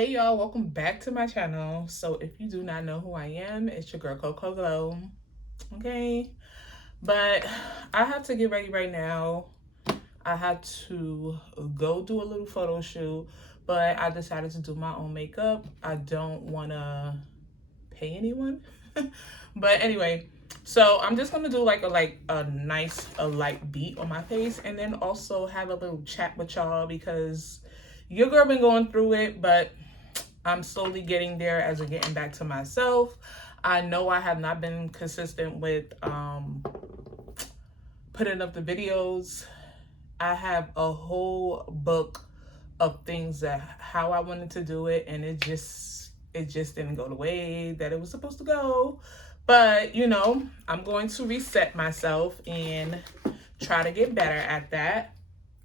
Hey y'all, welcome back to my channel. So if you do not know who I am, it's your girl KOKO Glow. Okay, but I have to get ready right now. I had to go do a little photo shoot, but I decided to do my own makeup. I don't want to pay anyone. But anyway, so I'm just gonna do like a nice light beat on my face, and then also have a little chat with y'all because your girl been going through it, but I'm slowly getting there as of getting back to myself. I know I have not been consistent with putting up the videos. I have a whole book of things that how I wanted to do it, and it just didn't go the way that it was supposed to go. But you know, I'm going to reset myself and try to get better at that.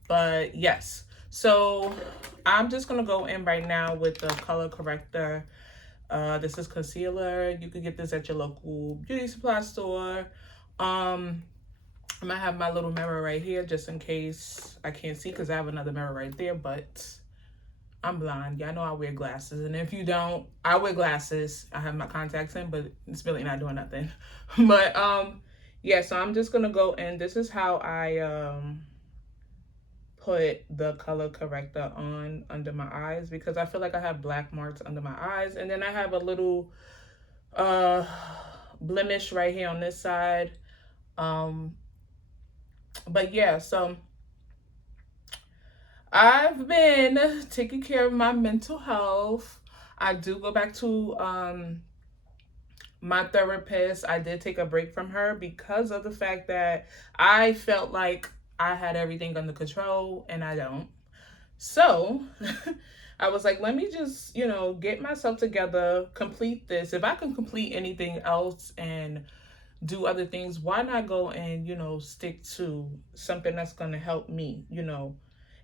But yes, so I'm just gonna go in right now with the color corrector. This is concealer. You could get this at your local beauty supply store. I'm gonna have my little mirror right here just in case I can't see because I have another mirror right there, but I'm blind. Y'all know I wear glasses. And if you don't, I wear glasses. I have my contacts in, but it's really not doing nothing. But yeah, so I'm just gonna go in. This is how I put the color corrector on under my eyes because I feel like I have black marks under my eyes, and then I have a little blemish right here on this side. But yeah, so I've been taking care of my mental health. I do go back to my therapist. I did take a break from her because of the fact that I felt like I had everything under control and I don't. So I was like, let me just, get myself together, complete this. If I can complete anything else and do other things, why not go and, stick to something that's going to help me.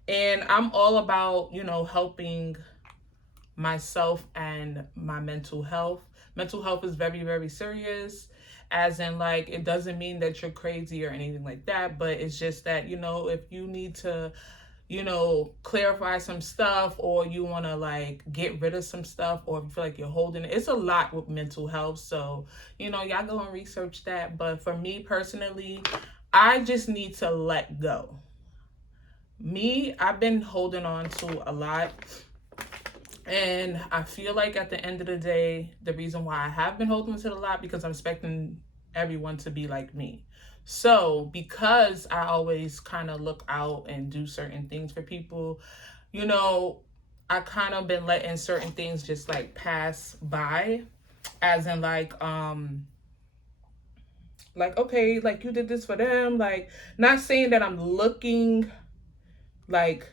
And I'm all about, helping myself and my mental health. Mental health is very, very serious, as in, like, it doesn't mean that you're crazy or anything like that, but it's just that, if you need to, clarify some stuff, or you want to like get rid of some stuff, or if you feel like you're holding it, it's a lot with mental health. So, y'all go and research that. But for me personally, I just need to let go. I've been holding on to a lot. And I feel like at the end of the day, the reason why I have been holding to a lot because I'm expecting everyone to be like me. So because I always kind of look out and do certain things for people, I kind of been letting certain things just like pass by, as in like, okay, like you did this for them, like not saying that I'm looking like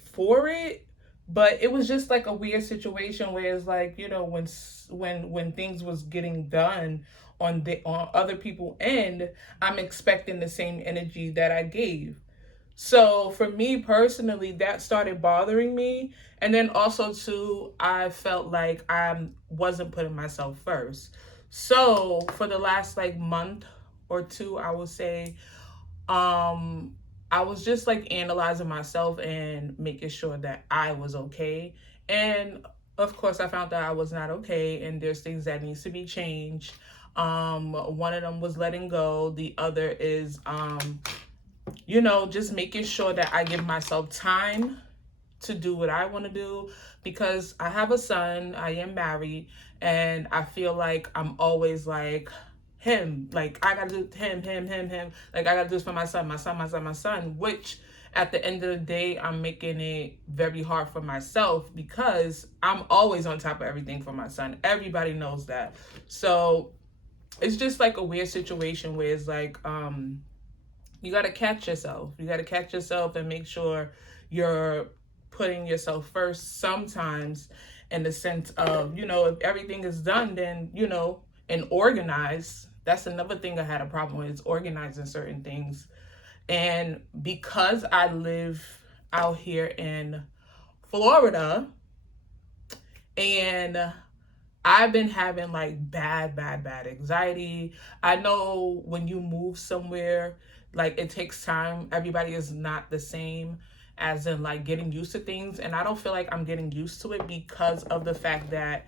for it, but it was just like a weird situation where it's like, when things was getting done on other people end, I'm expecting the same energy that I gave. So for me personally, that started bothering me. And then also too, I felt like I wasn't putting myself first. So for the last like month or two, I would say, I was just like analyzing myself and making sure that I was okay. And of course, I found that I was not okay, and there's things that needs to be changed. One of them was letting go. The other is, just making sure that I give myself time to do what I want to do, because I have a son, I am married, and I feel like I'm always like, him, like I gotta do him, like I gotta do this for my son, which at the end of the day, I'm making it very hard for myself because I'm always on top of everything for my son. Everybody knows that. So it's just like a weird situation where it's like, you gotta catch yourself. You gotta catch yourself and make sure you're putting yourself first sometimes, in the sense of, if everything is done, then, and organized. That's another thing I had a problem with, is organizing certain things. And because I live out here in Florida, and I've been having like bad anxiety. I know when you move somewhere, like it takes time. Everybody is not the same. as in like getting used to things. And I don't feel like I'm getting used to it because of the fact that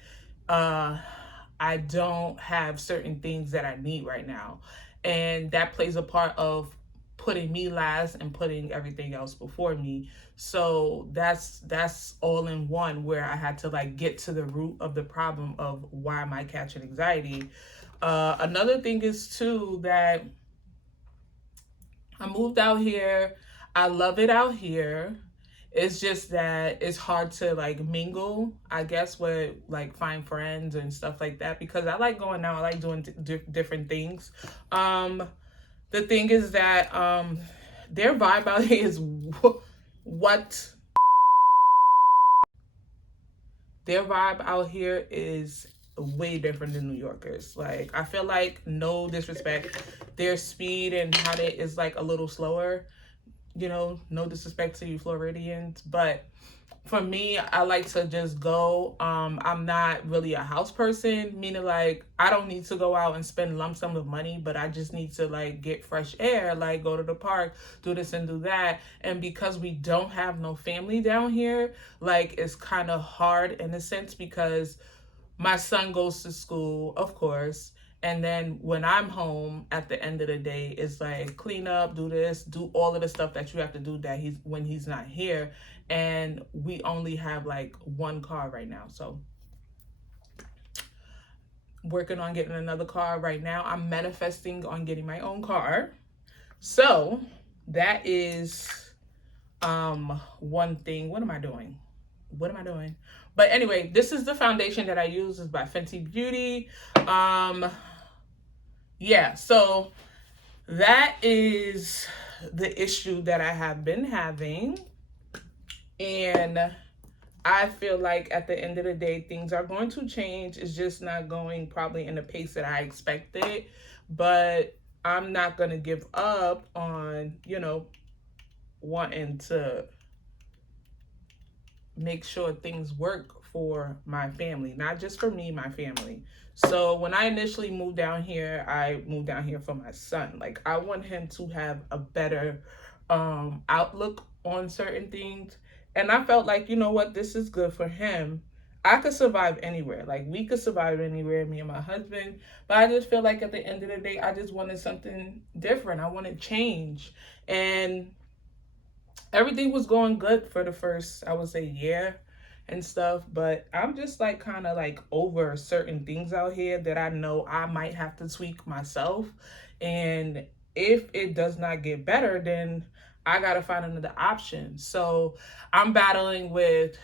I don't have certain things that I need right now. And that plays a part of putting me last and putting everything else before me. So that's all in one, where I had to like get to the root of the problem of why am I catching anxiety. Another thing is too that I moved out here. I love it out here. It's just that it's hard to like mingle, I guess, with like find friends and stuff like that, because I like going out. I like doing different things. The thing is that their vibe out here is what their vibe out here is way different than New Yorkers. Like, I feel like, no disrespect, their speed and how they is like a little slower. You know, no disrespect to you Floridians, but for me, I like to just go. I'm not really a house person, meaning like I don't need to go out and spend lump sum of money, but I just need to like get fresh air, like go to the park, do this and do that. And because we don't have no family down here, like it's kind of hard in a sense, because my son goes to school, of course. And then when I'm home at the end of the day, it's like clean up, do this, do all of the stuff that you have to do that when he's not here. And we only have like one car right now. So working on getting another car right now. I'm manifesting on getting my own car. So that is one thing. What am I doing? But anyway, this is the foundation that I use. Is by Fenty Beauty. Yeah, so that is the issue that I have been having. And I feel like at the end of the day, things are going to change. It's just not going probably in the pace that I expected. But I'm not going to give up on, you know, wanting to make sure things work for my family, not just for me, my family. So when I initially moved down here, I moved down here for my son. Like, I want him to have a better outlook on certain things. And I felt like, you know what, this is good for him. I could survive anywhere. Like, we could survive anywhere, me and my husband. But I just feel like at the end of the day, I just wanted something different. I wanted change. And everything was going good for the first, I would say, year and stuff. But I'm just like kind of like over certain things out here that I know I might have to tweak myself. And if it does not get better, then I got to find another option. So I'm battling with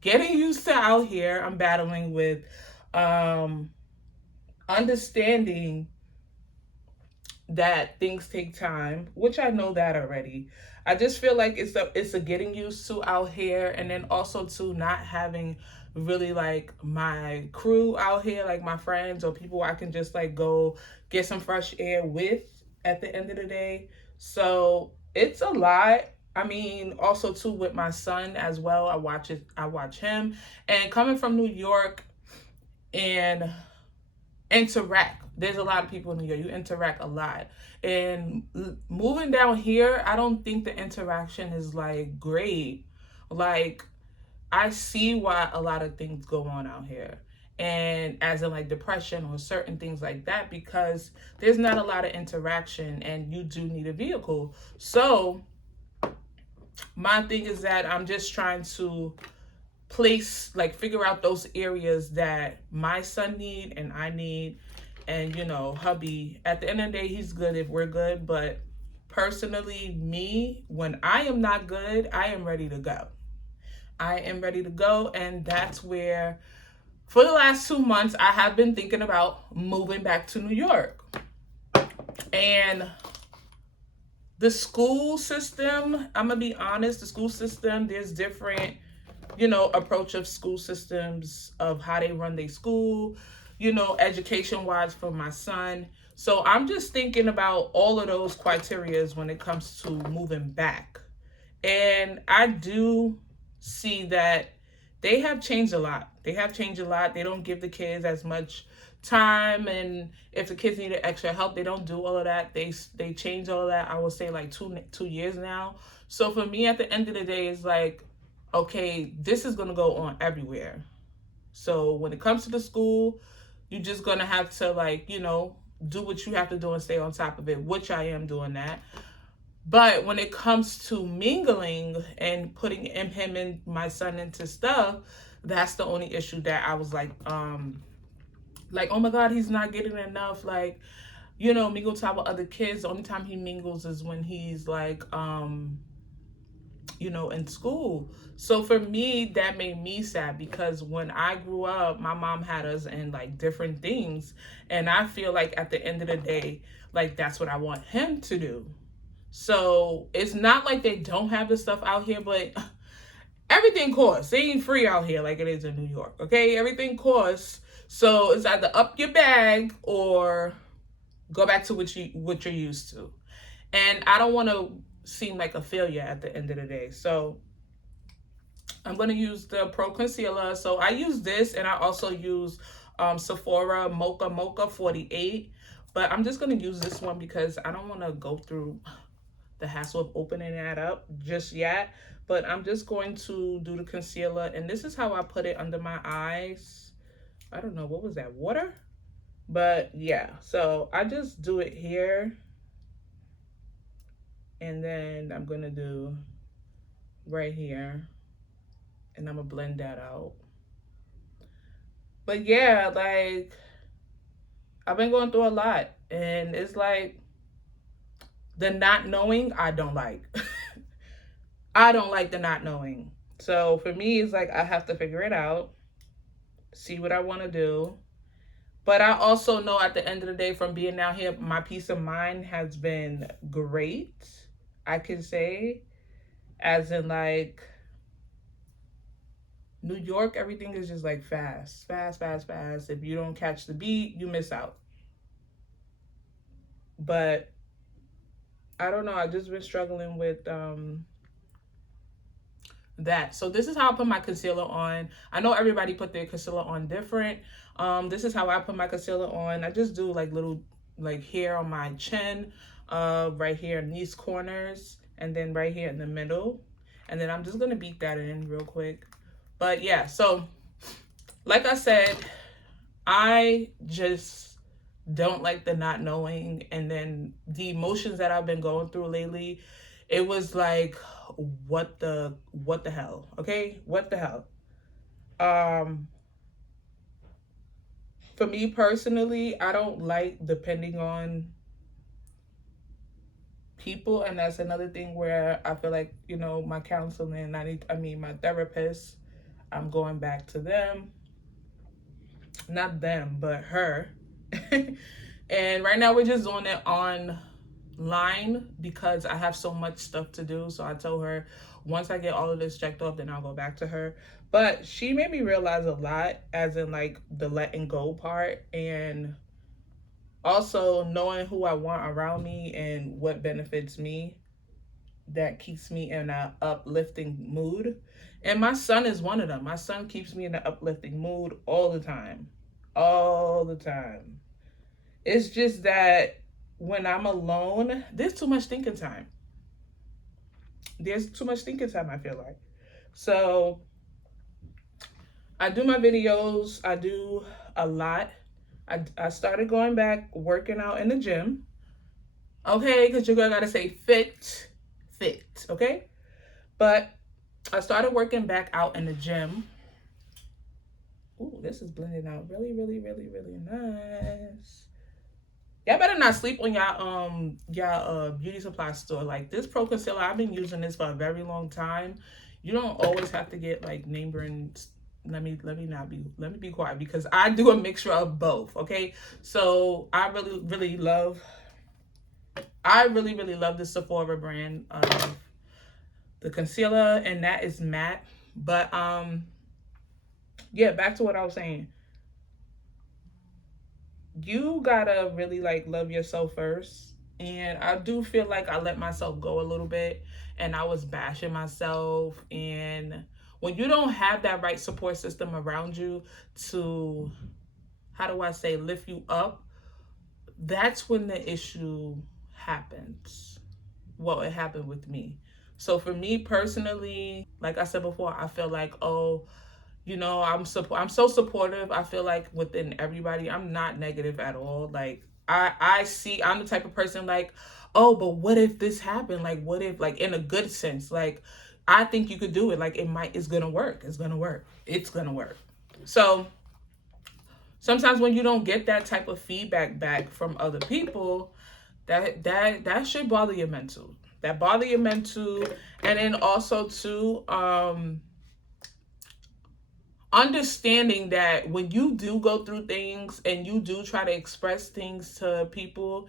getting used to out here. I'm battling with understanding that things take time, which I know that already. I just feel like it's a getting used to out here, and then also to not having really like my crew out here, like my friends or people I can just like go get some fresh air with at the end of the day. So it's a lot. I mean, also too with my son as well. I watch him, and coming from New York and interact. There's a lot of people in New York. You interact a lot. And moving down here, I don't think the interaction is like great. Like, I see why a lot of things go on out here. And as in like depression or certain things like that, because there's not a lot of interaction and you do need a vehicle. So my thing is that I'm just trying to figure out those areas that my son need and I need. And, you know, hubby, at the end of the day, he's good if we're good. But personally, me, when I am not good, I am ready to go. And that's where, for the last 2 months, I have been thinking about moving back to New York. And the school system, I'm going to be honest, the school system, there's different, you know, approach of school systems of how they run their school, you know, education-wise for my son. So I'm just thinking about all of those criterias when it comes to moving back. And I do see that they have changed a lot. They have changed a lot. They don't give the kids as much time, and if the kids needed extra help, they don't do all of that. They change all of that. I would say like 2 years now. So for me, at the end of the day, it's like, okay, this is gonna go on everywhere. So when it comes to the school, you're just gonna have to, like, do what you have to do and stay on top of it, which I am doing that. But when it comes to mingling and putting him and my son into stuff, that's the only issue that I was like, oh my God, he's not getting enough, like, mingle time with other kids. The only time he mingles is when he's like, in school. So for me, that made me sad, because when I grew up, my mom had us in like different things. And I feel like at the end of the day, like, that's what I want him to do. So it's not like they don't have the stuff out here, but everything costs. It ain't free out here like it is in New York, okay? Everything costs. So it's either up your bag or go back to what you're used to. And I don't want to seem like a failure at the end of the day. So I'm going to use the Pro Concealer. So I use this, and I also use Sephora Mocha 48. But I'm just going to use this one because I don't want to go through the hassle of opening that up just yet. But I'm just going to do the concealer, and this is how I put it under my eyes. I don't know, what was that, water? But yeah, so I just do it here, and then I'm gonna do right here, and I'm gonna blend that out. But yeah, like, I've been going through a lot, and it's like, the not knowing, I don't like. I don't like the not knowing. So for me, it's like, I have to figure it out, see what I want to do. But I also know at the end of the day, from being out here, my peace of mind has been great, I can say. As in, like, New York, everything is just like fast. If you don't catch the beat, you miss out. But I don't know, I've just been struggling with that. So this is how I put my concealer on. I know everybody put their concealer on different. This is how I put my concealer on. I just do like little, like, here on my chin, right here in these corners, and then right here in the middle. And then I'm just gonna beat that in real quick. But yeah, so like I said, I just don't like the not knowing. And then the emotions that I've been going through lately, it was like, what the hell? Okay, what the hell? For me personally, I don't like depending on people, and that's another thing where I feel like, my counseling, my therapist, I'm going back to them. Not them, but her. And right now we're just doing it online because I have so much stuff to do. So I told her, once I get all of this checked off, then I'll go back to her. But she made me realize a lot, as in, like, the letting go part, and also knowing who I want around me and what benefits me, that keeps me in an uplifting mood. And my son is one of them. My son keeps me in an uplifting mood all the time. All the time. It's just that when I'm alone, there's too much thinking time. There's too much thinking time, I feel like. So I do my videos. I do a lot. I started going back, working out in the gym. Okay, because your girl got to say fit, okay? But I started working back out in the gym. Ooh, this is blending out really nice. Y'all better not sleep on y'all beauty supply store. Like, this Pro Concealer, I've been using this for a very long time. You don't always have to get like name brand. Let me be quiet, because I do a mixture of both, okay? So I really love the Sephora brand of the concealer, and that is matte. But yeah, back to what I was saying. You gotta really, like, love yourself first. And I do feel like I let myself go a little bit, and I was bashing myself. And when you don't have that right support system around you to, how do I say, lift you up, that's when the issue happens. Well, it happened with me. So for me personally, like I said before, I feel like, oh, I'm so supportive. I feel like within everybody, I'm not negative at all. Like I see, I'm the type of person like, oh, but what if this happened? Like what if, like, in a good sense, like I think you could do it. Like it's gonna work. It's gonna work. It's gonna work. So sometimes when you don't get that type of feedback back from other people, that should bother your mental. That bother your mental. And then also too, understanding that when you do go through things and you do try to express things to people,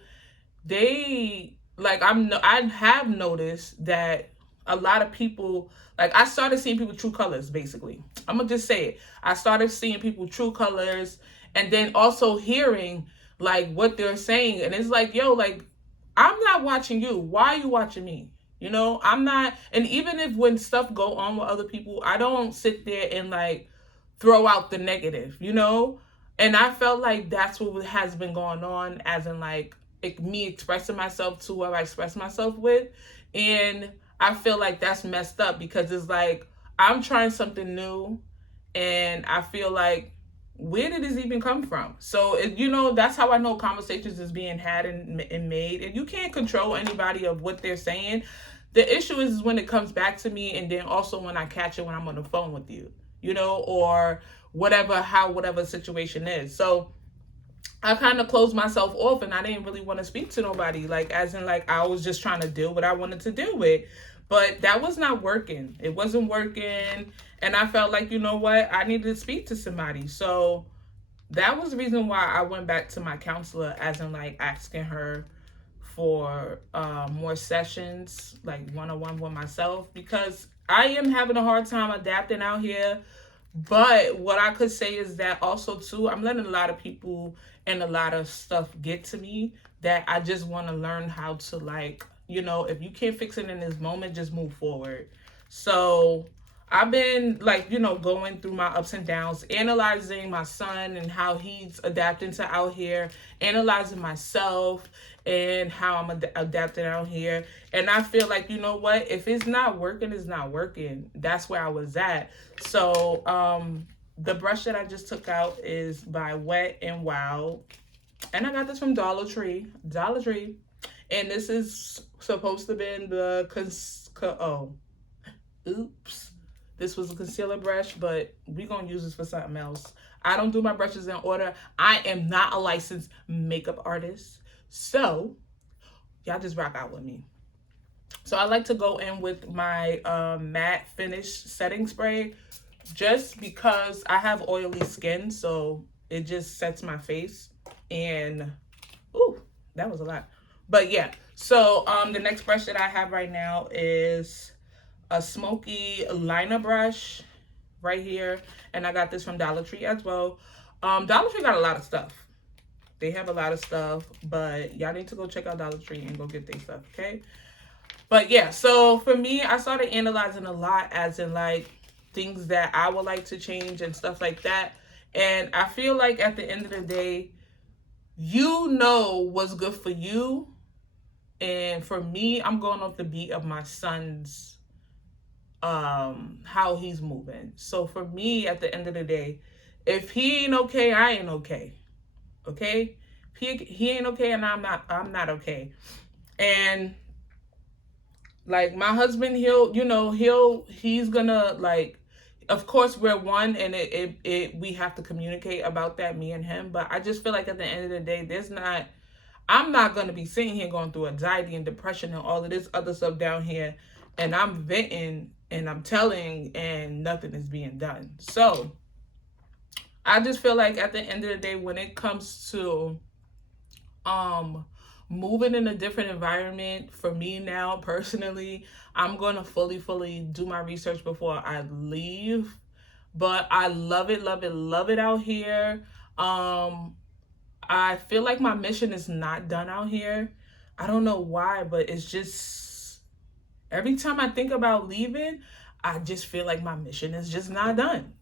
they like, I have noticed that a lot of people, like, I started seeing people true colors. Basically, I'm gonna just say it. I started seeing people true colors, and then also hearing like what they're saying, and it's like, yo, like, I'm not watching you. Why are you watching me? I'm not. And even if when stuff go on with other people, I don't sit there and like throw out the negative. And I felt like that's what has been going on, as in like me expressing myself to whoever I express myself with. And I feel like that's messed up, because it's like I'm trying something new, and I feel like, where did this even come from? So that's how I know conversations is being had and made, and you can't control anybody of what they're saying. The issue is when it comes back to me, and then also when I catch it when I'm on the phone with you, or whatever situation is. So I kind of closed myself off, and I didn't really want to speak to nobody, like, as in like I was just trying to do what I wanted to deal with. But that was not working. It wasn't working. And I felt like, you know what? I needed to speak to somebody. So that was the reason why I went back to my counselor, as in like asking her for more sessions, like one-on-one with myself, because I am having a hard time adapting out here. But what I could say is that also too, I'm letting a lot of people and a lot of stuff get to me, that I just want to learn how to, like, if you can't fix it in this moment, just move forward. So I've been like, going through my ups and downs, analyzing my son and how he's adapting to out here, analyzing myself and how I'm adapting out here. And I feel like, you know what? If it's not working, it's not working. That's where I was at. So the brush that I just took out is by Wet n Wild. And I got this from Dollar Tree. And this is supposed to be the oops. This was a concealer brush, but we're going to use this for something else. I don't do my brushes in order. I am not a licensed makeup artist. So y'all just rock out with me. So I like to go in with my matte finish setting spray, just because I have oily skin. So it just sets my face. And, ooh, that was a lot. But yeah, so the next brush that I have right now is a Smoky liner brush right here. And I got this from Dollar Tree as well. Dollar Tree got a lot of stuff. They have a lot of stuff, but y'all need to go check out Dollar Tree and go get their stuff, okay? But yeah, so for me, I started analyzing a lot, as in like things that I would like to change and stuff like that. And I feel like at the end of the day, what's good for you. And for me, I'm going off the beat of my son's how he's moving. So for me, at the end of the day, if he ain't okay, I ain't okay. Okay? He ain't okay, and I'm not okay. And like my husband, he's gonna, like, of course we're one, and we have to communicate about that, me and him. But I just feel like at the end of the day, I'm not gonna be sitting here going through anxiety and depression and all of this other stuff down here, and I'm venting and I'm telling, and nothing is being done. So I just feel like at the end of the day, when it comes to moving in a different environment, for me now personally, I'm going to fully do my research before I leave. But I love it out here. I feel like my mission is not done out here. I don't know why, but it's just every time I think about leaving, I just feel like my mission is just not done.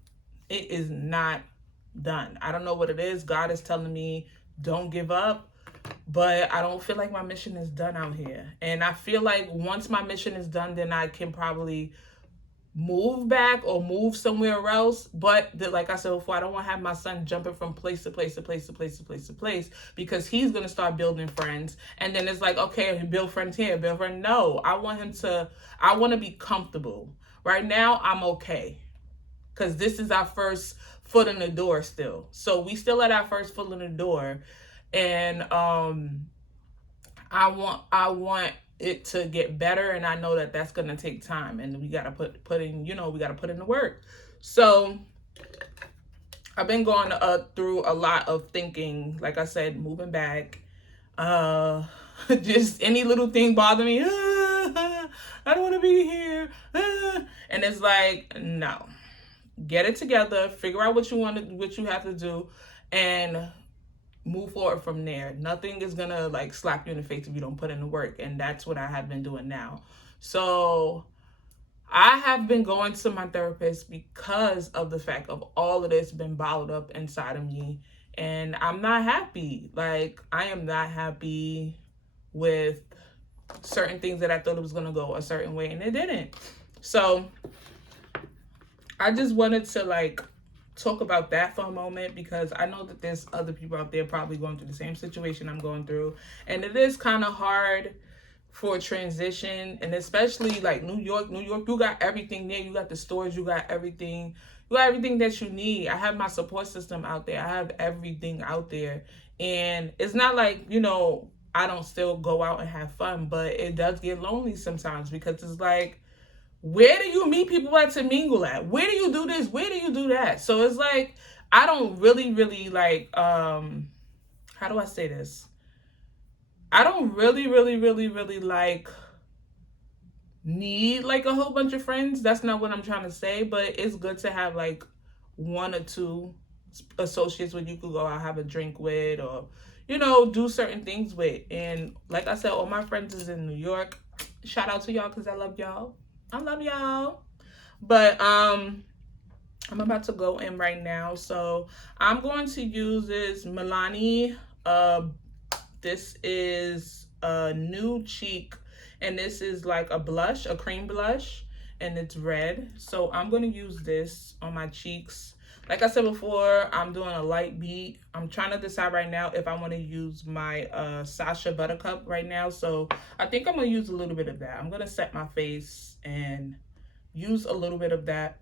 It is not done. I don't know what it is. God is telling me don't give up, but I don't feel like my mission is done out here. And I feel like once my mission is done, then I can probably move back or move somewhere else. But like I said before, I don't want to have my son jumping from place to place to place to place to place to place, because he's going to start building friends. And then it's like, okay, build friends here, build friends. No, I want to be comfortable. Right now, I'm okay, because this is our first foot in the door still. So we still at our first foot in the door. And I want it to get better, and I know that that's gonna take time, and we gotta put in, we gotta put in the work. So I've been going through a lot of thinking, like I said, moving back. Just any little thing bother me. I don't want to be here. And it's like, no, get it together, figure out what you have to do, and move forward from there. Nothing is gonna like slap you in the face if you don't put in the work, and that's what I have been doing now. So I have been going to my therapist because of the fact of all of this been bottled up inside of me, and I'm not happy. Like, I am not happy with certain things that I thought it was gonna go a certain way, and it didn't. So I just wanted to like talk about that for a moment, because I know that there's other people out there probably going through the same situation I'm going through, and it is kind of hard for a transition. And especially like New York, you got everything there. You got the stores, you got everything that you need. I have my support system out there. I have everything out there, and it's not like, I don't still go out and have fun, but it does get lonely sometimes, because it's like, where do you meet people at to mingle at? Where do you do this? Where do you do that? So it's like, I don't really like, how do I say this? I don't really like need like a whole bunch of friends. That's not what I'm trying to say, but it's good to have like one or two associates where you could go out, have a drink with, or, do certain things with. And like I said, all my friends is in New York. Shout out to y'all, because I love y'all. But I'm about to go in right now, so I'm going to use this Milani. This is a new cheek, and this is like a blush, a cream blush, and it's red. So I'm going to use this on my cheeks. Like I said before, I'm doing a light beat. I'm trying to decide right now if I want to use my Sacha Buttercup right now. So I think I'm going to use a little bit of that. I'm going to set my face and use a little bit of that,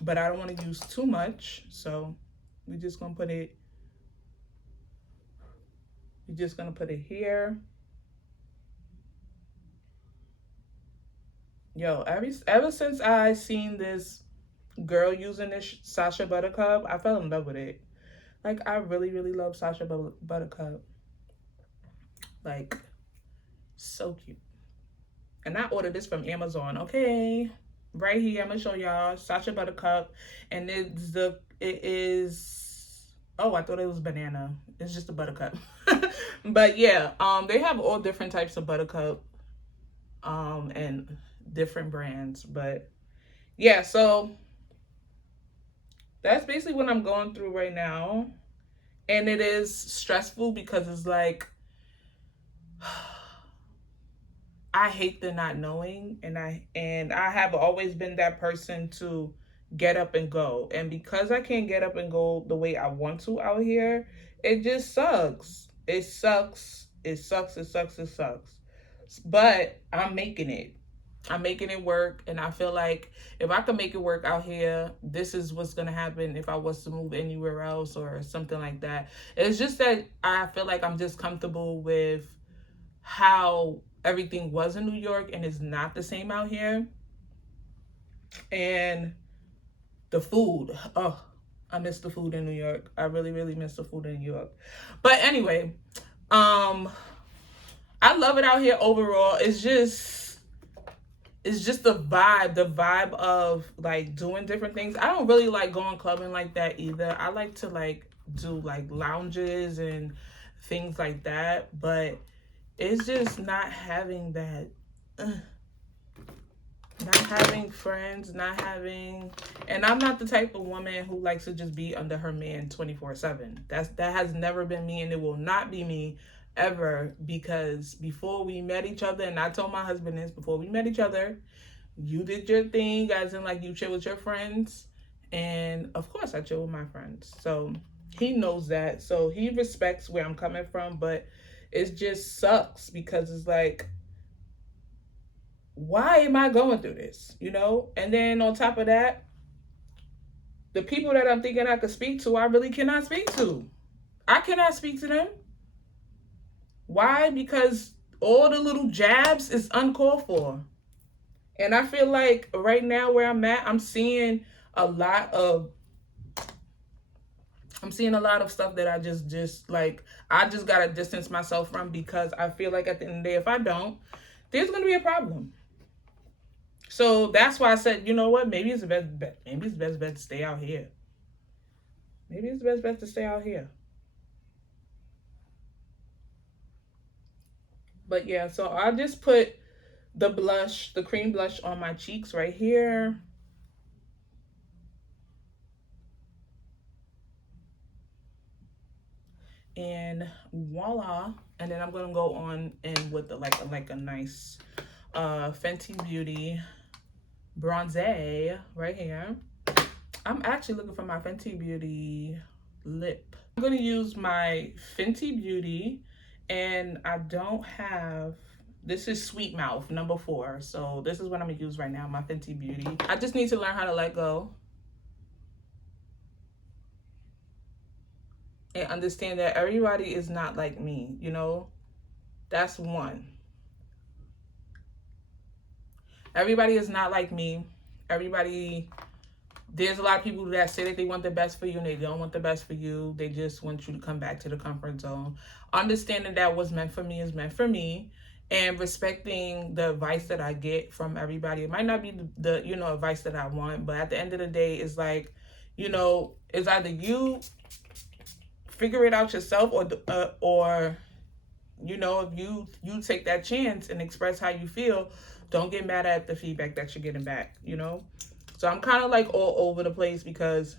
but I don't want to use too much. So we're just going to put it, here. Yo, ever since I seen this girl using this Sacha Buttercup, I fell in love with it. Like, I really love Sacha Buttercup. Like, so cute. And I ordered this from Amazon. Okay, right here, I'm gonna show y'all Sacha Buttercup, and it is, oh, I thought it was banana. It's just a buttercup. But yeah, they have all different types of buttercup, and different brands. But yeah, so that's basically what I'm going through right now. And it is stressful, because it's like, I hate the not knowing, and I have always been that person to get up and go. And because I can't get up and go the way I want to out here, it just sucks. It sucks. But I'm making it. I'm making it work, and I feel like if I can make it work out here, this is what's going to happen if I was to move anywhere else or something like that. It's just that I feel like I'm just comfortable with how everything was in New York, and it's not the same out here. And the food, oh, I miss the food in New York. I really miss the food in New York. But anyway, I love it out here overall. It's just the vibe of like doing different things. I don't really like going clubbing like that either. I like to like do like lounges and things like that, but it's just not having that Not having friends, not having, and I'm not the type of woman who likes to just be under her man 24/7. That has never been me, and it will not be me ever, because before we met each other, and I told my husband this, before we met each other, you did your thing, as in like you chill with your friends, and of course I chill with my friends. So he knows that, so he respects where I'm coming from, but it just sucks because it's like, why am I going through this? You know? And then on top of that, the people that I'm thinking I could speak to, I really cannot speak to. I cannot speak to them. Why? Because all the little jabs is uncalled for. And I feel like right now where I'm at, a lot of I'm seeing a lot of stuff that I just gotta distance myself from, because I feel like at the end of the day, if I don't, there's gonna be a problem. So that's why I said, you know what? Maybe it's the best bet. Maybe it's the best bet to stay out here. Maybe it's the best bet to stay out here. But yeah, so I just put the blush, the cream blush on my cheeks right here. And voila. And then I'm gonna go on in with like a nice Fenty Beauty bronze right here. I'm actually looking for my Fenty Beauty lip. I'm gonna use my Fenty Beauty, and I don't have, this is Sweet Mouth #4. So this is what I'm gonna use right now, my Fenty Beauty. I just need to learn how to let go and understand that everybody is not like me, you know? That's one. Everybody is not like me. There's a lot of people that say that they want the best for you and they don't want the best for you. They just want you to come back to the comfort zone. Understanding that what's meant for me is meant for me, and respecting the advice that I get from everybody. It might not be the advice that I want, but at the end of the day, it's like, it's either you figure it out yourself, or if you take that chance and express how you feel. Don't get mad at the feedback that you're getting back, So I'm kind of like all over the place, because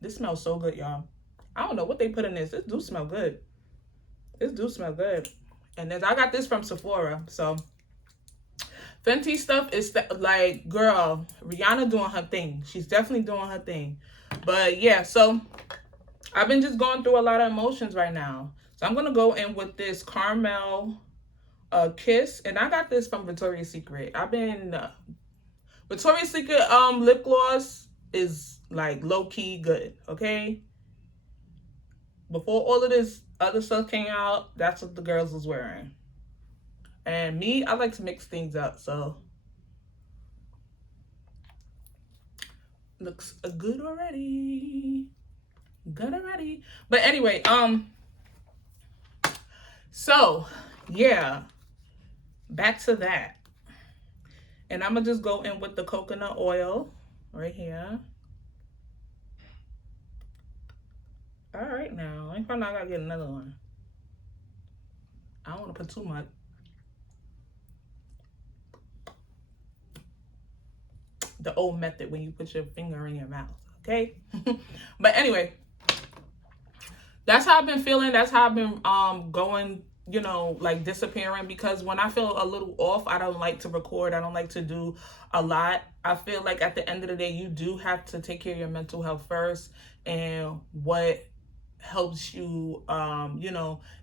this smells so good, y'all. I don't know what they put in this. This do smell good. And then I got this from Sephora. So Fenty stuff is like, girl, Rihanna doing her thing. She's definitely doing her thing. But yeah, so I've been just going through a lot of emotions right now. So I'm going to go in with this Caramel Kiss. And I got this from Victoria's Secret. Victoria's Secret lip gloss is like low-key good, okay? Before all of this other stuff came out, that's what the girls was wearing. And me, I like to mix things up, so looks good already. But anyway, so yeah, back to that. And I'm gonna just go in with the coconut oil right here. All right, now I probably not gotta get another one. I don't want to put too much. The old method, when you put your finger in your mouth, okay? But anyway, that's how I've been feeling. That's how I've been going, like disappearing, because when I feel a little off, I don't like to record. I don't like to do a lot. I feel like at the end of the day, you do have to take care of your mental health first, and what helps you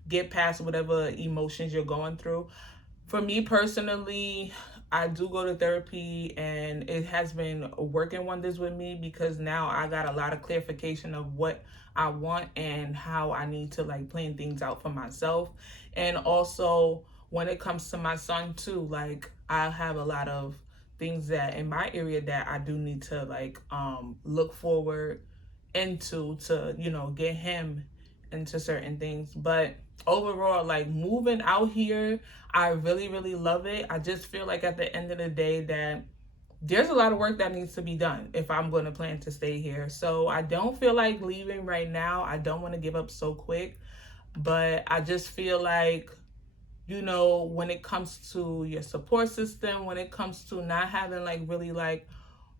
get past whatever emotions you're going through. For me personally, I do go to therapy, and it has been working wonders with me, because now I got a lot of clarification of what I want and how I need to like plan things out for myself. And also when it comes to my son too, like I have a lot of things that in my area that I do need to like look forward into to get him into certain things. But overall, like moving out here, I really love it. I just feel like at the end of the day that there's a lot of work that needs to be done if I'm going to plan to stay here. So I don't feel like leaving right now. I don't want to give up so quick, but I just feel like you know, when it comes to your support system, when it comes to not having like really like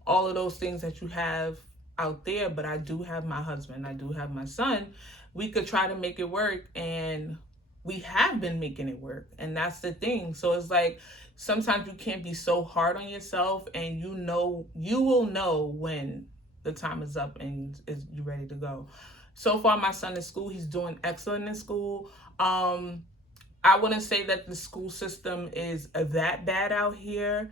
all of those things that you have out there. But I do have my husband, I do have my son. We could try to make it work, and we have been making it work. And that's the thing. So it's like sometimes you can't be so hard on yourself, and you know, you will know when the time is up and is you ready to go. So far, my son in school, he's doing excellent in school. I wouldn't say that the school system is that bad out here.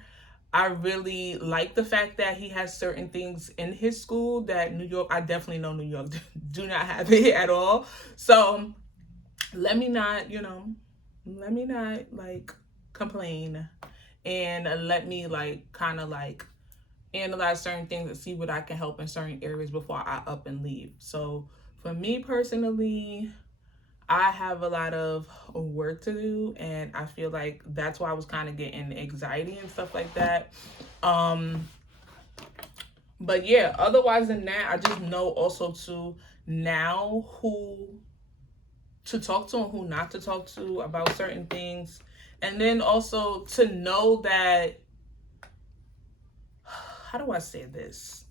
I really like the fact that he has certain things in his school that New York, I definitely know New York do not have it at all. So let me not, you know, let me not like complain, and let me like kind of like analyze certain things and see what I can help in certain areas before I up and leave. So for me personally, I have a lot of work to do, and I feel like that's why I was kind of getting anxiety and stuff like that. Um, but yeah, otherwise than that, I just know also to now who to talk to and who not to talk to about certain things. And then also to know that, how do I say this?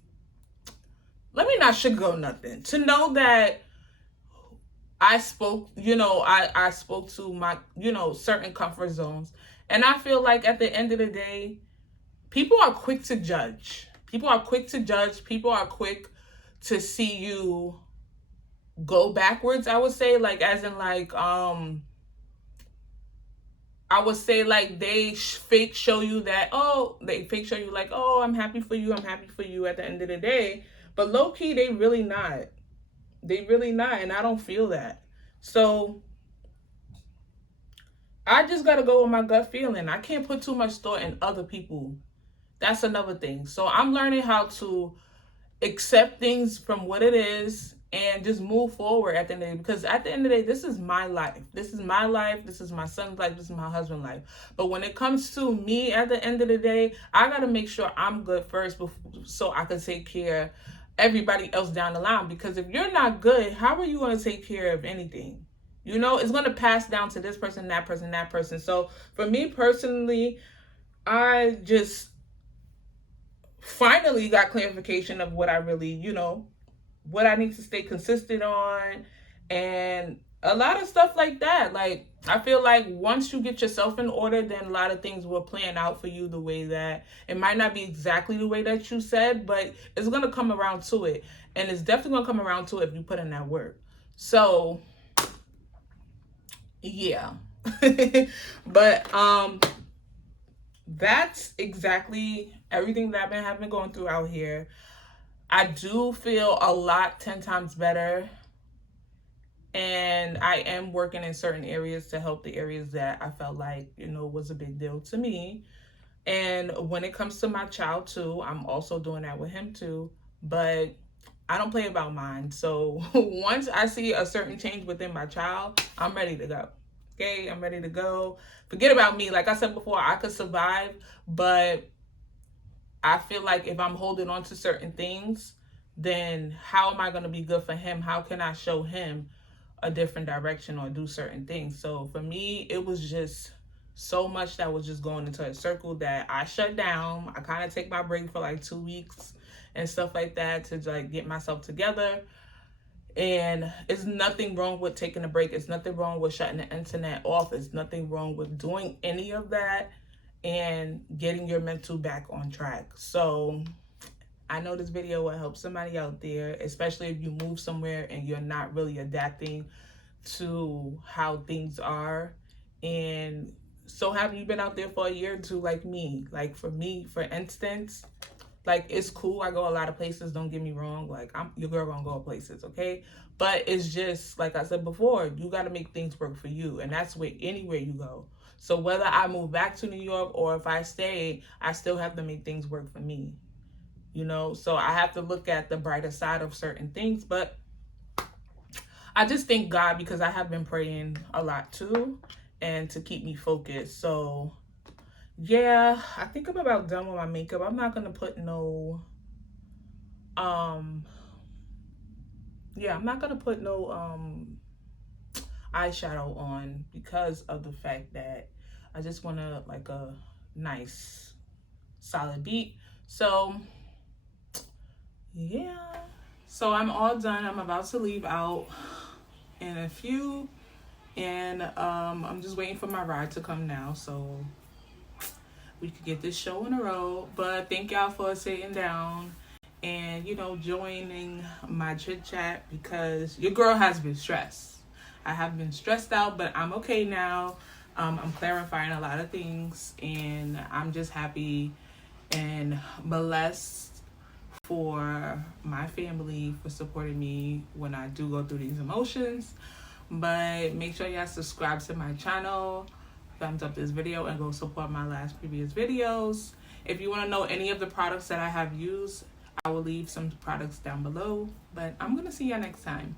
Let me not sugarcoat nothing. To know that I spoke, you know, I spoke to my, you know, certain comfort zones. And I feel like at the end of the day, people are quick to judge. People are quick to judge. People are quick to see you go backwards, I would say. Like, as in, like, I would say, like, they fake show you that, oh, they fake show you, like, oh, I'm happy for you. I'm happy for you at the end of the day. But low key, they really not. They really not. And I don't feel that. So I just gotta go with my gut feeling. I can't put too much thought in other people. That's another thing. So I'm learning how to accept things from what it is and just move forward at the end of the day. Because at the end of the day, this is my life. This is my life. This is my son's life. This is my husband's life. But when it comes to me at the end of the day, I gotta make sure I'm good first before, so I can take care of everybody else down the line. Because if you're not good, how are you gonna take care of anything? You know, it's going to pass down to this person, that person, that person. So for me personally, I just finally got clarification of what I really, you know, what I need to stay consistent on, and a lot of stuff like that. Like, I feel like once you get yourself in order, then a lot of things will plan out for you the way that it might not be exactly the way that you said, but it's going to come around to it. And it's definitely going to come around to it if you put in that work. So yeah. But that's exactly everything that I've been having going through out here. I do feel a lot 10 times better, and I am working in certain areas to help the areas that I felt like, you know, was a big deal to me. And when it comes to my child too, I'm also doing that with him too. But I don't play about mine. So once I see a certain change within my child, I'm ready to go. Okay, I'm ready to go. Forget about me. Like I said before, I could survive, but I feel like if I'm holding on to certain things, then how am I going to be good for him? How can I show him a different direction or do certain things? So for me, it was just so much that was just going into a circle that I shut down. I kind of take my break for like 2 weeks and stuff like that to like get myself together. And it's nothing wrong with taking a break. It's nothing wrong with shutting the internet off. It's nothing wrong with doing any of that and getting your mental back on track. So I know this video will help somebody out there, especially if you move somewhere and you're not really adapting to how things are. And so have you been out there for a year or two like me? Like for me, for instance, like it's cool. I go a lot of places. Don't get me wrong. Like I'm your girl gonna go places, okay? But it's just like I said before, you got to make things work for you, and that's where anywhere you go. So whether I move back to New York or if I stay, I still have to make things work for me. You know, so I have to look at the brighter side of certain things. But I just thank God because I have been praying a lot too, and to keep me focused. So yeah, I think I'm about done with my makeup. I'm not gonna put no I'm not gonna put no eyeshadow on because of the fact that I just want to like a nice solid beat. So yeah, so I'm all done. I'm about to leave out in a few, and I'm just waiting for my ride to come now so we could get this show on the road. But thank y'all for sitting down and, you know, joining my chit chat, because your girl has been stressed. I have been stressed out, but I'm okay now. I'm clarifying a lot of things, and I'm just happy and blessed for my family for supporting me when I do go through these emotions. But make sure y'all subscribe to my channel, thumbs up this video, and go support my previous videos. If you want to know any of the products that I have used, I will leave some products down below. But I'm gonna see y'all next time.